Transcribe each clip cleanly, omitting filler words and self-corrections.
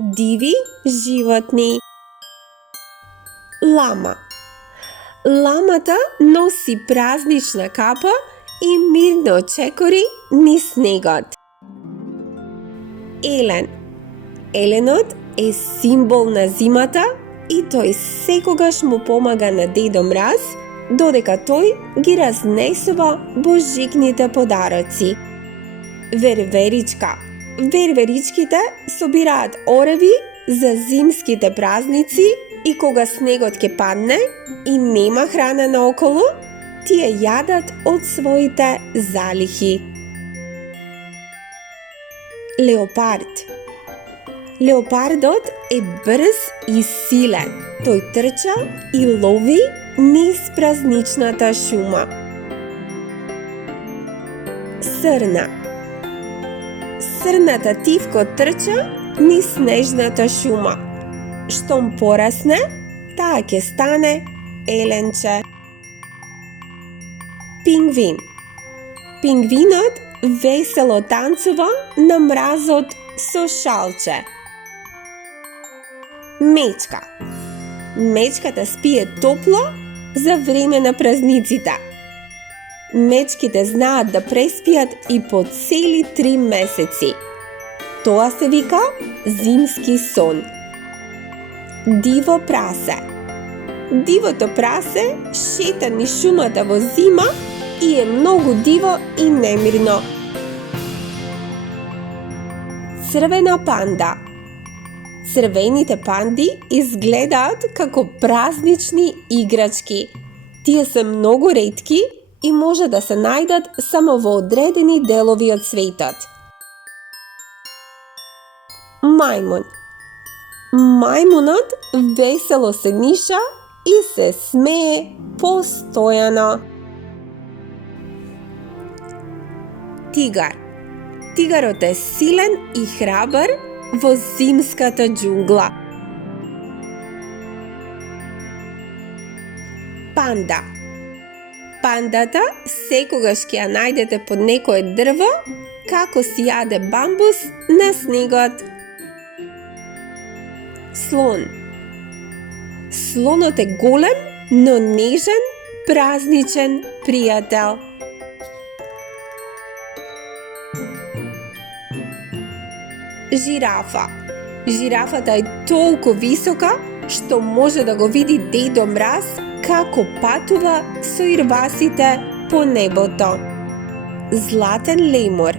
диви животни. Лама. Ламата носи празнична капа и мирно чекори низ снегот. Елен. Еленот е символ на зимата и тој секогаш му помага на Дедо Мраз, додека тој ги разнесува божикните подароци. Верверичка. Верверичките собираат ореви за зимските празници и кога снегот ќе падне и нема храна наоколу, тие јадат од своите залихи. Леопард. Леопардот е брз и силен. Тој трча и лови низ празничната шума. Срна. Срната тивко трча низ снежната шума. Штом порасне, таа ќе стане еленче. Пингвин. Пингвинот весело танцува на мразот со шалче. Мечка. Мечката спие топло за време на празниците. Мечките знаат да преспијат и по цели 3 месеци. Тоа се вика зимски сон. Диво прасе. Дивото прасе шета низ шумата во зима и е многу диво и немирно. Црвена панда. Црвените панди изгледаат како празнични играчки. Тие се многу ретки и може да се најдат само во одредени делови од светот. Мајмун. Мајмунот весело се ниша и се смее постојано. Тигар. Тигарот е силен и храбар во зимската џунгла. Панда. Пандата секогаш ќе ја најдете под некое дрво, како си јаде бамбус на снегот. Слон. Слонот е голем, но нежен, празничен пријател. Жирафа. Жирафата е толку висока што може да го види Дедо Мраз како патува со ирвасите по небото. Златен лемур.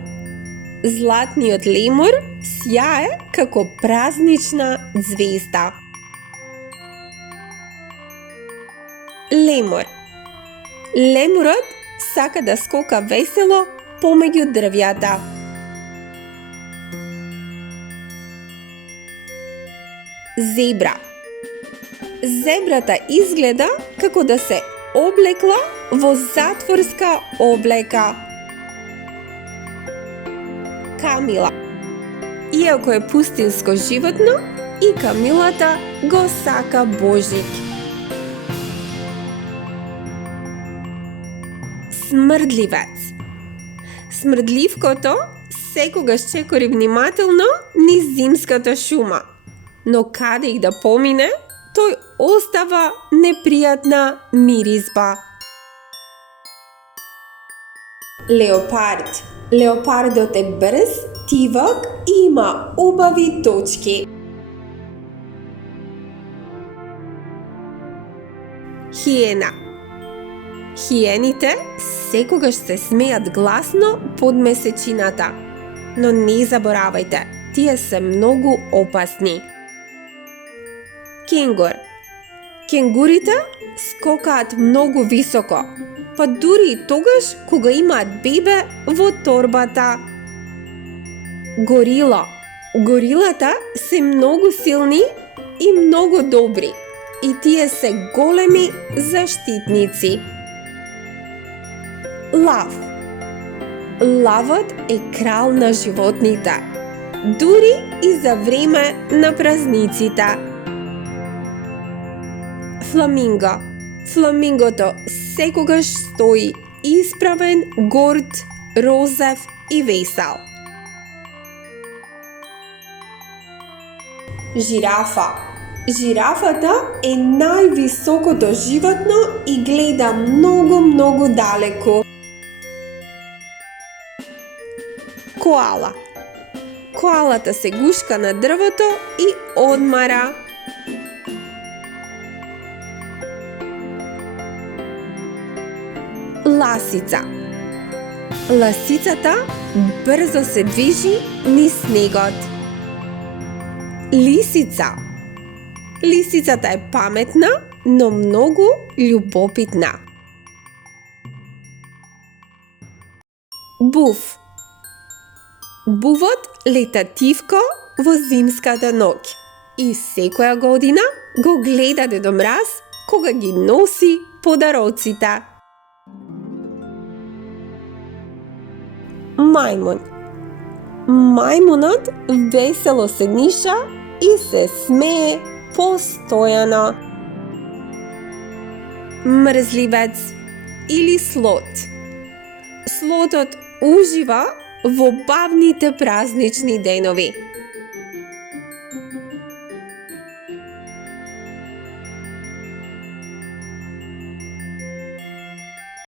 Златниот лемур сјае како празнична звезда. Лемур. Лемурот сака да скока весело помеѓу дрвјата. Зебра. Зебрата изгледа како да се облекла во затворска облека. Камила. Иако е пустинско животно, и камилата го сака Божик. Смрдливец. Смрдливкото секогаш чекори внимателно низ зимската шума, но каде и да помине, тој остава непријатна миризба. Леопард. Леопардот е брз, тивок и има убави точки. Хиена. Хиените секогаш се смеат гласно под месечината, но не заборавајте, тие се многу опасни. Кенгур. Кенгурите скокаат многу високо, па дури и тогаш кога имаат бебе во торбата. Горила. Горилата се многу силни и многу добри, и тие се големи заштитници. Лав. Лавот е крал на животните, дури и за време на празниците. Фламинго. Фламингото секогаш стои исправен, горд, розев и весел. Жирафа. Жирафата е највисокото животно и гледа многу далеку. Коала. Коалата се гушка на дрвото и одмара. Ласица. Ласицата брзо се движи низ снегот. Лисица. Лисицата е паметна, но многу љубопитна. Був. Бувот лета тивко во зимската ноќ и секоја година го гледа Дедо Мраз кога ги носи подароците. Мајмун. Мајмунот весело се ниша и се смее постојано. Мрзливец или слот. Слотот ужива во бавните празнични денови.